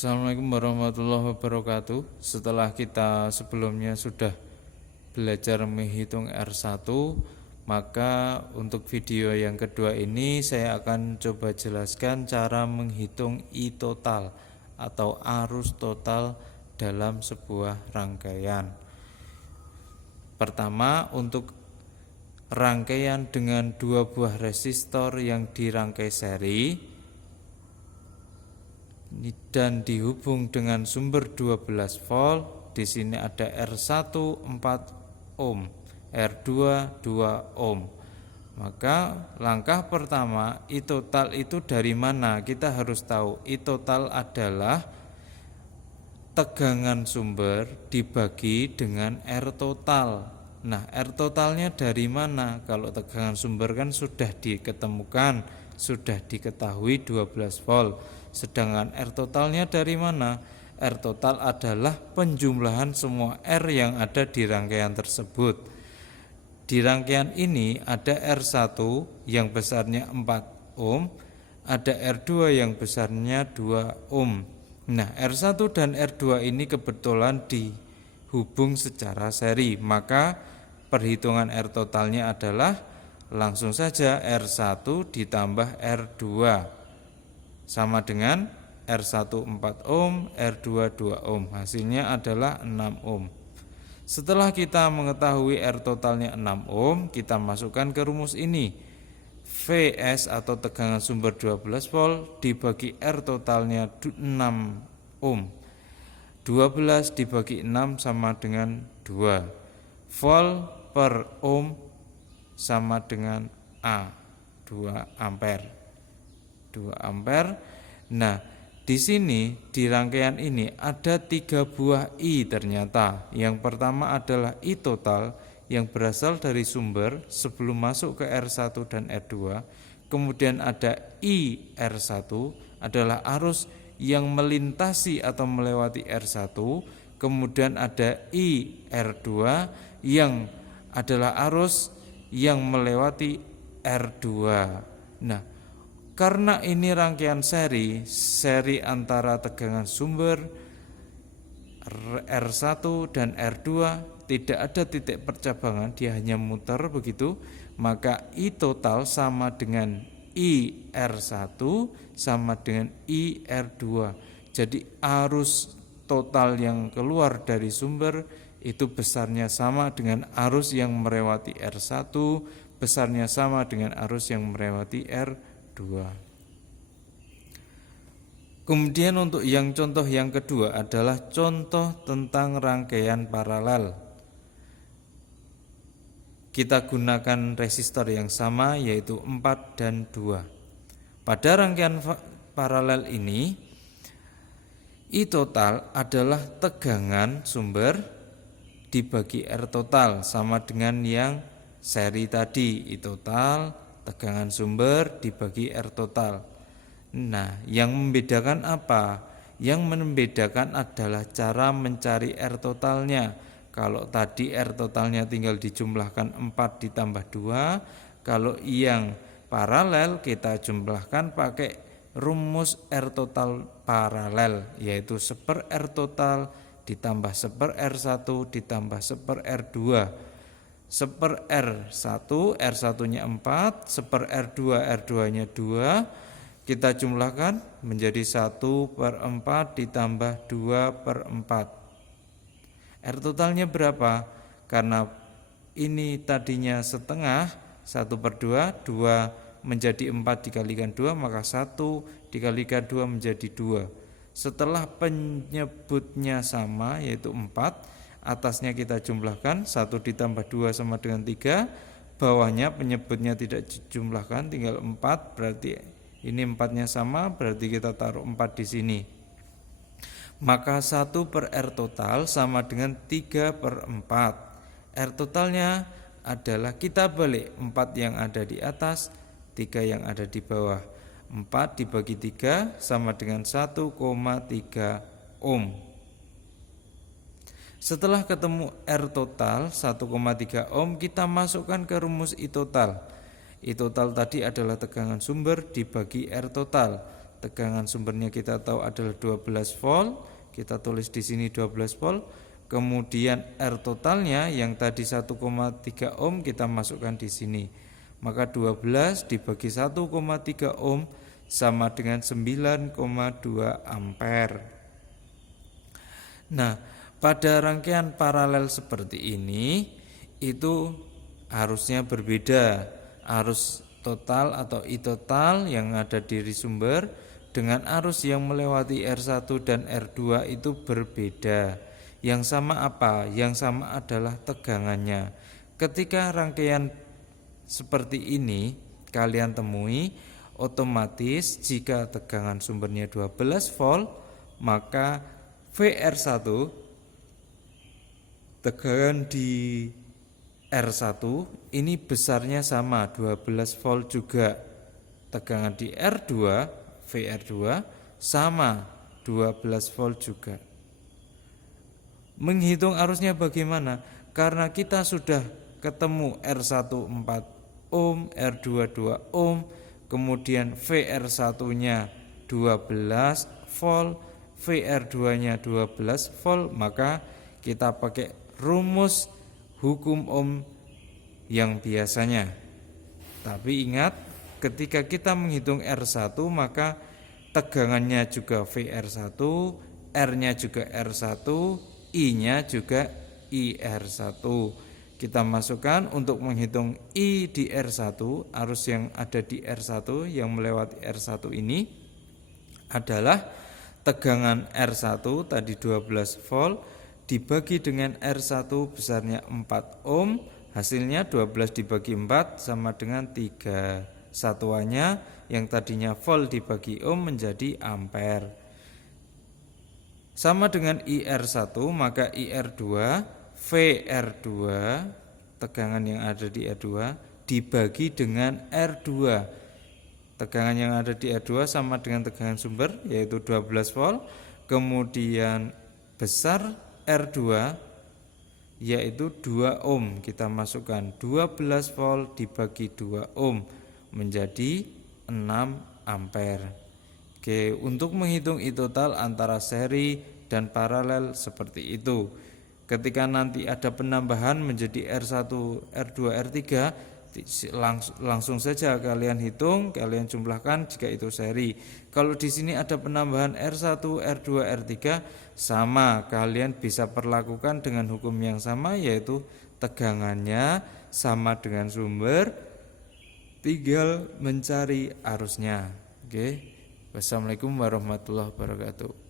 Assalamualaikum warahmatullahi wabarakatuh. Setelah kita sebelumnya sudah belajar menghitung R1, maka untuk video yang kedua ini saya akan coba jelaskan cara menghitung I total atau arus total dalam sebuah rangkaian. Pertama, untuk rangkaian dengan dua buah resistor yang dirangkai seri dan dihubung dengan sumber 12 volt. Di sini ada R1 4 ohm, R2 2 ohm. Maka langkah pertama, I total itu dari mana? Kita harus tahu I total adalah tegangan sumber dibagi dengan R total. Nah, R totalnya dari mana? Kalau tegangan sumber kan sudah diketemukan, sudah diketahui 12 volt. Sedangkan R totalnya dari mana? R total adalah penjumlahan semua R yang ada di rangkaian tersebut. Di rangkaian ini ada R1 yang besarnya 4 ohm, ada R2 yang besarnya 2 ohm. Nah, R1 dan R2 ini kebetulan dihubung secara seri, maka perhitungan R totalnya adalah langsung saja R1 ditambah R2 sama dengan R1 4 ohm, R2 2 ohm. Hasilnya adalah 6 ohm. Setelah kita mengetahui R totalnya 6 ohm, kita masukkan ke rumus ini. Vs atau tegangan sumber 12 volt dibagi R totalnya 6 ohm. 12 dibagi 6 sama dengan 2. Volt per ohm sama dengan A, 2 ampere. 2 ampere. Nah, di sini di rangkaian ini ada 3 buah I ternyata. Yang pertama adalah I total yang berasal dari sumber sebelum masuk ke R1 dan R2. Kemudian ada I R1 adalah arus yang melintasi atau melewati R1. Kemudian ada I R2 yang adalah arus yang melewati R2. Nah, karena ini rangkaian seri antara tegangan sumber R1 dan R2 tidak ada titik percabangan, dia hanya muter begitu, maka I total sama dengan I R1 sama dengan I R2. Jadi arus total yang keluar dari sumber itu besarnya sama dengan arus yang melewati R1, besarnya sama dengan arus yang melewati R2. Kemudian untuk yang contoh yang kedua adalah contoh tentang rangkaian paralel. Kita gunakan resistor yang sama yaitu 4 dan 2. Pada rangkaian paralel ini I total adalah tegangan sumber dibagi R total sama dengan yang seri tadi. I total tegangan sumber dibagi R total. Nah, yang membedakan apa? Yang membedakan adalah cara mencari R totalnya. Kalau tadi R totalnya tinggal dijumlahkan 4 ditambah 2, kalau yang paralel kita jumlahkan pakai rumus R total paralel, yaitu 1/R R total ditambah 1/R R1 ditambah 1/R R2. 1/R1, R1-nya 4, 1/R R2, R2-nya 2. Kita jumlahkan menjadi 1/4 ditambah 2/4. R totalnya berapa? Karena ini tadinya setengah, 1/2, 2 menjadi 4 dikalikan 2, maka 1 dikalikan 2 menjadi 2. Setelah penyebutnya sama yaitu 4, atasnya kita jumlahkan, 1 ditambah 2 sama dengan 3, bawahnya penyebutnya tidak dijumlahkan, tinggal 4, berarti ini 4-nya sama, berarti kita taruh 4 di sini. Maka 1/R total sama dengan 3/4. R totalnya adalah kita balik 4 yang ada di atas, 3 yang ada di bawah. 4 dibagi 3 sama dengan 1,3 ohm. Setelah ketemu R total 1,3 ohm, kita masukkan ke rumus I total. I total tadi adalah tegangan sumber dibagi R total. tegangan sumbernya kita tahu adalah 12 volt, kita tulis di sini 12 volt. Kemudian R totalnya yang tadi 1,3 ohm kita masukkan di sini. Maka 12 dibagi 1,3 ohm sama dengan 9,2 ampere. Nah, pada rangkaian paralel seperti ini itu arusnya berbeda. Arus total atau I total yang ada di sumber dengan arus yang melewati R1 dan R2 itu berbeda. Yang sama apa? Yang sama adalah tegangannya. Ketika rangkaian seperti ini kalian temui, otomatis jika tegangan sumbernya 12 volt, maka VR1 tegangan di R1 ini besarnya sama 12 volt juga. Tegangan di R2 VR2 sama 12 volt juga. Menghitung arusnya bagaimana? Karena kita sudah ketemu R1 4 ohm, R2 2 ohm, kemudian VR1-nya 12 volt, VR2-nya 12 volt, maka kita pakai rumus hukum ohm yang biasanya. Tapi ingat, ketika kita menghitung R1 maka tegangannya juga VR1, R-nya juga R1, I-nya juga IR1. Kita masukkan untuk menghitung I di R1, arus yang ada di R1 yang melewati R1 ini adalah tegangan R1 tadi 12 volt dibagi dengan R1 besarnya 4 ohm, hasilnya 12 dibagi 4 sama dengan 3. Satuannya yang tadinya volt dibagi ohm menjadi ampere. Sama dengan IR1, maka IR2 VR2 tegangan yang ada di R2 dibagi dengan R2. Tegangan yang ada di R2 sama dengan tegangan sumber yaitu 12 volt, kemudian besar R2 yaitu 2 ohm, kita masukkan 12 volt dibagi 2 ohm menjadi 6 ampere. Oke, untuk menghitung I total antara seri dan paralel seperti itu. Ketika nanti ada penambahan menjadi R1, R2, R3, langsung saja kalian hitung, kalian jumlahkan jika itu seri. Kalau di sini ada penambahan R1, R2, R3 sama, kalian bisa perlakukan dengan hukum yang sama yaitu tegangannya sama dengan sumber, tinggal mencari arusnya. Oke. Wassalamualaikum warahmatullahi wabarakatuh.